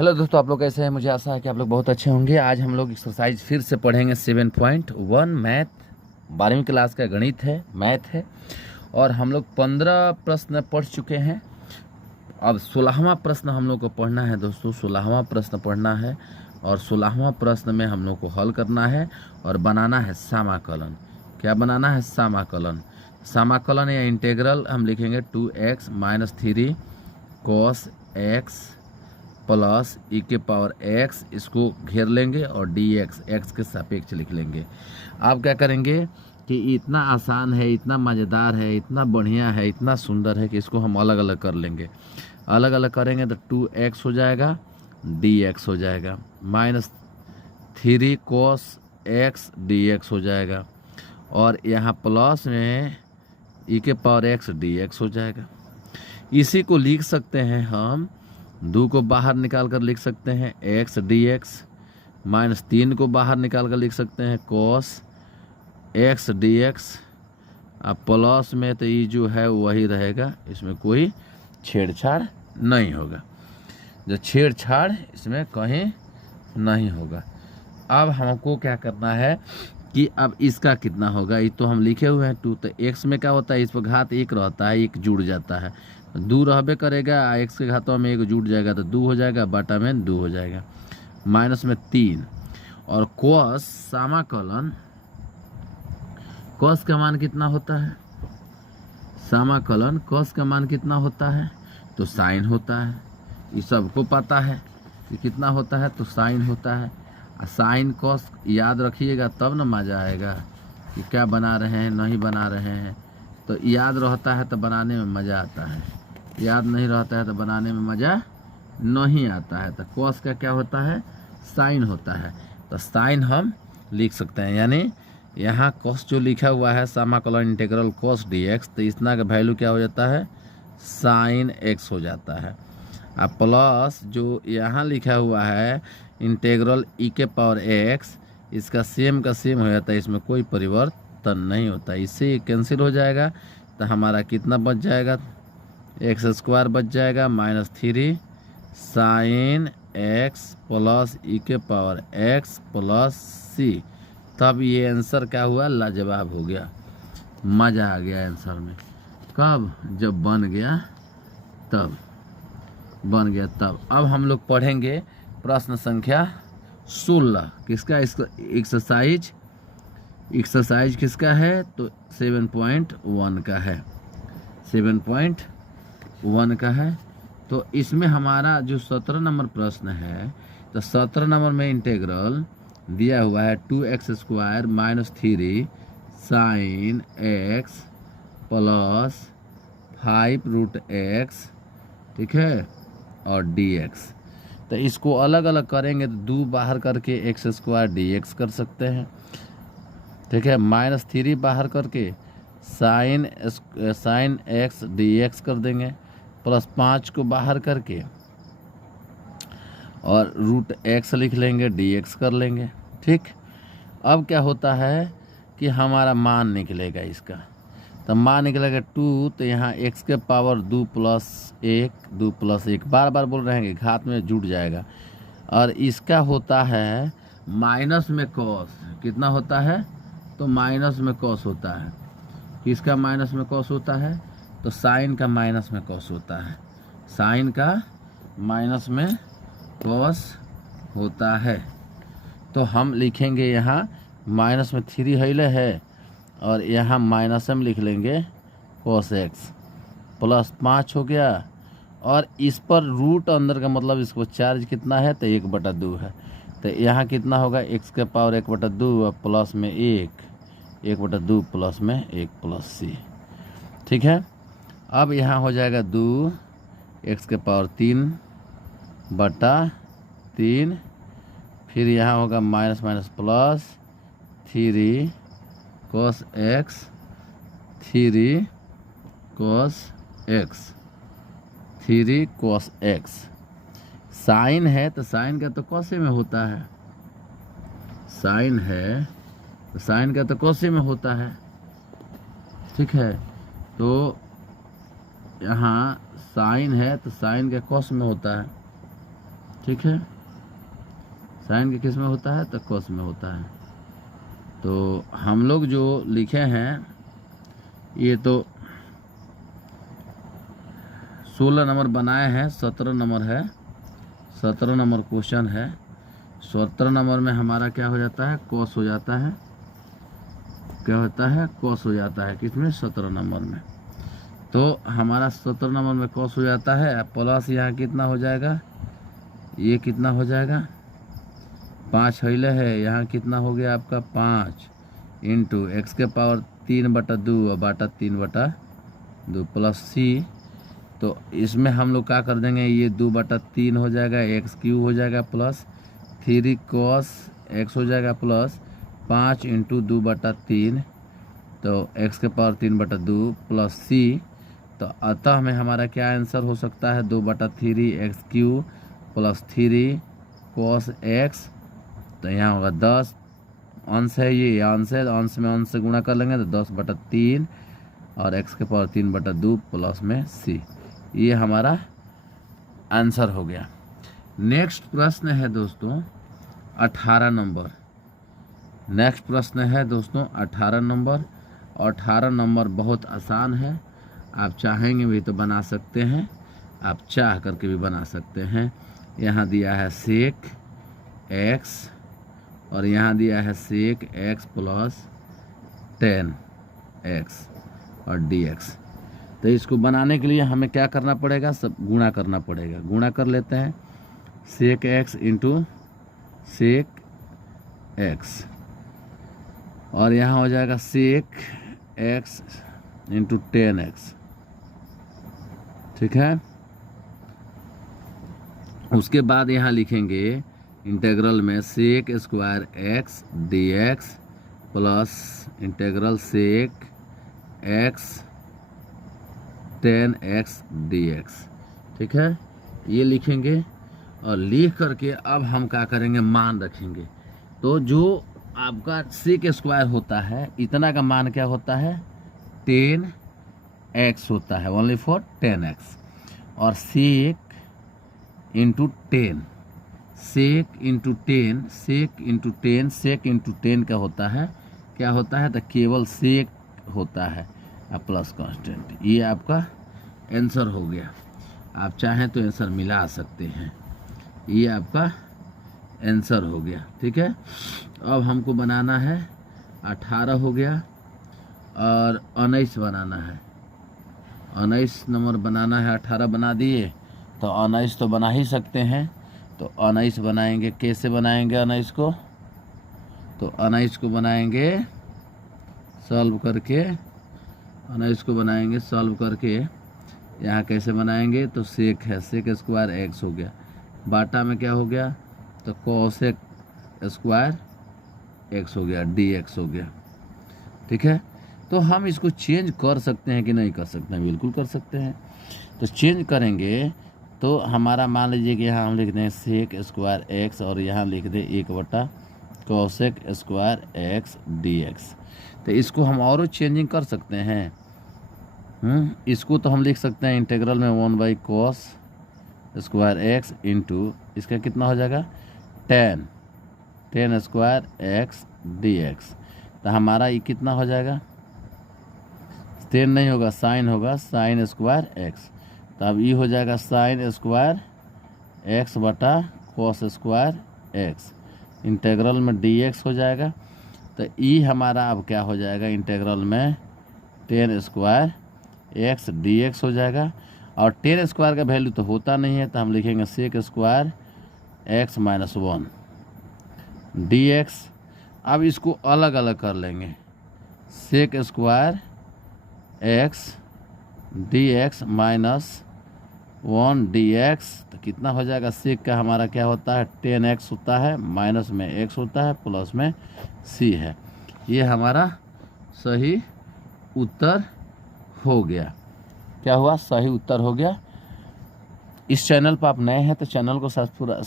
Hello दोस्तों, आप लोग कैसे हैं? मुझे आशा है कि आप लोग बहुत अच्छे होंगे। आज हम लोग एक्सरसाइज फिर से पढ़ेंगे 7.1 मैथ। 12वीं क्लास का गणित है, मैथ है। और हम लोग 15 प्रश्न पढ़ चुके हैं। अब 16वां प्रश्न हम लोग को पढ़ना है दोस्तों। 16वां प्रश्न पढ़ना है और 16वां प्रश्न में हम लोग को हल करना है और बनाना है समाकलन। क्या बनाना है? समाकलन। समाकलन या इंटीग्रल हम लिखेंगे 2x - 3 cos x plus e के पावर x, इसको घेर लेंगे और dx x के सापेक्ष लिख लेंगे। आप क्या करेंगे कि इतना आसान है, इतना मज़ेदार है, इतना बढ़िया है, इतना सुंदर है कि इसको हम अलग अलग कर लेंगे। अलग अलग करेंगे तो 2x हो जाएगा, dx हो जाएगा, -3 cos x dx हो जाएगा और यहाँ प्लस में e के पावर x dx हो जाएगा। इसी को लिख सकते हैं हम, 2 को बाहर निकाल कर लिख सकते हैं x dx, -3 को बाहर निकाल कर लिख सकते हैं cos x dx। अब प्लस में तो ये जो है वही रहेगा, इसमें कोई छेड़छाड़ नहीं होगा। जो छेड़छाड़ इसमें कहीं नहीं होगा। अब हमको क्या करना है कि अब इसका कितना होगा, ये तो हम लिखे हुए हैं 2। तो x में क्या होता है, इस पर घात 1 रहता है, 1 जुड़ जाता है, 2 रहबे करेगा, x के घातों में 1 जुड़ जाएगा तो 2 हो जाएगा, बाटा में 2 हो जाएगा, माइनस में 3। और cos समाकलन, cos का मान कितना होता है? समाकलन cos का मान कितना होता है? तो साइन होता है। ये सबको पता है कि कितना होता है, तो साइन होता है। साइन कॉस याद रखिएगा तब ना मज़ा आएगा कि क्या बना रहे हैं नहीं बना रहे हैं। तो याद रहता है तो बनाने में मज़ा आता है, याद नहीं रहता है तो बनाने में मज़ा नहीं आता है। तो कॉस का क्या होता है? साइन होता है। तो साइन हम लिख सकते हैं, यानी यहाँ कॉस जो लिखा हुआ है समाकलन इंटीग्रल कॉस dx, तो इतना का वैल्यू क्या हो जाता है? साइन x हो जाता है। अब प्लस जो यहाँ लिखा हुआ है इंटीग्रल e के पावर x, इसका सेम का सेम हो जाता है, इसमें कोई परिवर्तन नहीं होता, इससे कैंसिल हो जाएगा। तो हमारा कितना बच जाएगा? x² बच जाएगा, -3 साइन x प्लस e के पावर x प्लस c। तब ये आंसर क्या हुआ? लाजवाब हो गया, मज़ा आ गया आंसर में। कब? जब बन गया तब, बन गया तब। अब हम लोग पढ़ेंगे प्रश्न संख्या 16। किसका? इसका एक्सरसाइज किसका है? तो 7.1 का है, 7.1 का है। तो इसमें हमारा जो 17 नंबर प्रश्न है, तो 17 नंबर में इंटीग्रल दिया हुआ है 2x² - 3 sign x plus 5√x, ठीक है, और dx। तो इसको अलग अलग करेंगे तो 2 बाहर करके x² dx कर सकते हैं, ठीक है, -3 बाहर करके साइन x dx कर देंगे, प्लस 5 को बाहर करके और √x लिख लेंगे, dx कर लेंगे, ठीक। अब क्या होता है कि हमारा मान निकलेगा इसका, तो मान निकलेगा 2, तो यहाँ x के पावर 2 + 1 बार बार बोल रहे हैं कि घात में जुड़ जाएगा। और इसका होता है माइनस में कॉस, कितना होता है? तो माइनस में कॉस होता है। किसका माइनस में कॉस होता है? तो साइन का माइनस में कॉस होता है, साइन का माइनस में कॉस होता है। तो हम लिखेंगे यहाँ माइनस में 3 हैले है और यहाँ माइनस में लिख लेंगे cos x प्लस 5 हो गया। और इस पर रूट अंदर का मतलब इसको चार्ज कितना है? तो 1/2 है। तो यहाँ कितना होगा? x के पावर 1/2 और प्लस में 1/2 प्लस में 1 प्लस c, ठीक है। अब यहाँ हो जाएगा 2 x के पावर 3/3, फिर यहाँ होगा minus plus 3 cos x, 3 cos x। Sine है तो साइन का तो कॉसे में होता है, साइन है तो साइन का तो कॉसे में होता है, ठीक है। तो यहाँ साइन है तो साइन का कॉस में होता है, ठीक है, साइन के किस में होता है तो कॉस में होता है। तो हम लोग जो लिखे हैं ये तो 16 नंबर बनाए हैं, 17 नंबर है, 17 नंबर क्वेश्चन है। 17 नंबर में हमारा क्या हो जाता है, कॉस हो जाता है, क्या होता है, कॉस हो जाता है किसमें, 17 नंबर में। तो हमारा 17 नंबर में कॉस हो जाता है, प्लस यहाँ कितना हो जाएगा, ये कितना हो जाएगा 5 हिले है, यहाँ कितना हो गया आपका 5 इंटू एक्स के पावर 3/2 और बाटा 3/2 प्लस सी। तो इसमें हम लोग क्या कर देंगे, ये 2/3 हो जाएगा, एक्स क्यू हो जाएगा प्लस 3 कॉस एक्स हो जाएगा प्लस 5 इंटू 2/3 तो एक्स के पावर 3/2 प्लस सी। तो अतः में हमारा क्या आंसर हो सकता है, 2/3 x Q plus 3 cos x. तो यहाँ होगा 10, अंश है, ये अंश है, अंश में अंश से गुणा कर लेंगे तो 10/3 और एक्स के पावर 3/2 प्लस में सी। ये हमारा आंसर हो गया। नेक्स्ट प्रश्न है दोस्तों 18 नंबर। नेक्स्ट प्रश्न है दोस्तों 18 नंबर। 18 नंबर बहुत आसान है, आप चाहेंगे भी तो बना सकते हैं, आप चाह करके भी बना सकते हैं। यहाँ दिया है सेक एक्स और यहाँ दिया है सेक एक्स प्लस 10x और dx। तो इसको बनाने के लिए हमें क्या करना पड़ेगा, सब गुणा करना पड़ेगा। गुणा कर लेते हैं, sec x into sec x और यहाँ हो जाएगा सेक एक्स इंटू 10x, ठीक है। उसके बाद यहाँ लिखेंगे इंटेग्रल में sec square x dx plus integral sec x 10x dx, ठीक है। ये लिखेंगे और लिख करके अब हम क्या करेंगे, मान रखेंगे। तो जो आपका सेक स्क्वायर होता है इतना का मान क्या होता है, 10x होता है, ओनली फॉर 10x। और सेक इंटू 10, सेक इंटू 10, सेक इंटू 10, सेक इंटू 10 का होता है, क्या होता है, तो केवल सेक होता है प्लस कांस्टेंट। ये आपका आंसर हो गया। आप चाहें तो आंसर मिला सकते हैं, ये आपका आंसर हो गया, ठीक है। अब हमको बनाना है 18 हो गया और 19 बनाना है। 19 नंबर बनाना है, 18 बना दिए तो 19 तो बना ही सकते हैं। तो 19 बनाएंगे, कैसे बनाएंगे 19 को, तो 19 को बनाएंगे सॉल्व करके, 19 को बनाएंगे सॉल्व करके। यहाँ कैसे बनाएंगे, तो सेक है, सेक स्क्वायर एक्स हो गया, बाटा में क्या हो गया, तो कोसेक स्क्वायर एक्स हो गया, dx हो गया, ठीक है। तो हम इसको चेंज कर सकते हैं कि नहीं कर सकते हैं, बिल्कुल कर सकते हैं। तो चेंज करेंगे तो हमारा मान लीजिए कि यहाँ हम लिख दें सेक स्क्वायर एक्स और यहाँ लिख दें 1/कोसेक स्क्वायर एक्स dx। तो इसको हम और चेंजिंग कर सकते हैं। इसको तो हम लिख सकते हैं इंटीग्रल में 1/कोस स्क्वायर एक्स इंटू इसका कितना हो जाएगा 10 स्क्वायर एक्स dx। तो हमारा ये कितना हो जाएगा, 10 नहीं होगा, साइन होगा, साइन स्क्वायर एक्स। तो अब ये हो जाएगा साइन स्क्वायर एक्स बटा कोस स्क्वायर एक्स, इंटीग्रल में dx हो जाएगा। तो ये हमारा अब क्या हो जाएगा, इंटीग्रल में 10 स्क्वायर एक्स dx हो जाएगा। और 10 स्क्वायर का वैल्यू तो होता नहीं है, तो हम लिखेंगे sec square x minus 1 dx। अब इसको अलग अलग कर लेंगे, sec square x dx minus 1 dx। तो कितना हो जाएगा, सेक का हमारा क्या होता है 10x होता है, माइनस में x होता है, प्लस में c है। ये हमारा सही उत्तर हो गया। क्या हुआ, सही उत्तर हो गया। इस चैनल पर आप नए हैं तो चैनल को सब्सक्राइब